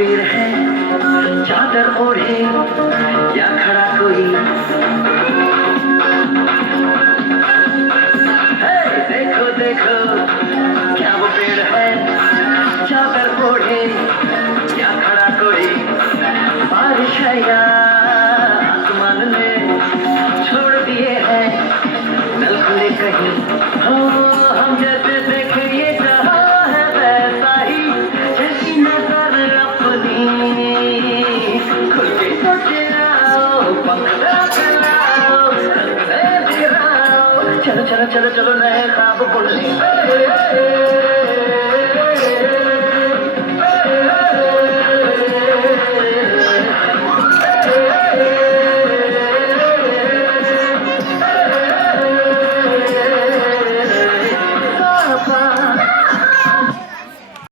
पेड़ है चादर ओढ़े या खड़ा कोई देखो देखो क्या वो पेड़ है चादर ओढ़े या खड़ा कोई बारिश है या आसमान ने छोड़ दिए हैं नल खुले कहीं हो हम जैसे देखे ये जहाँ है वैसा ही जैसी नजर अपनी खुल के सोचे आओ पंख फैलाओ चलो चलो चलो चलो नए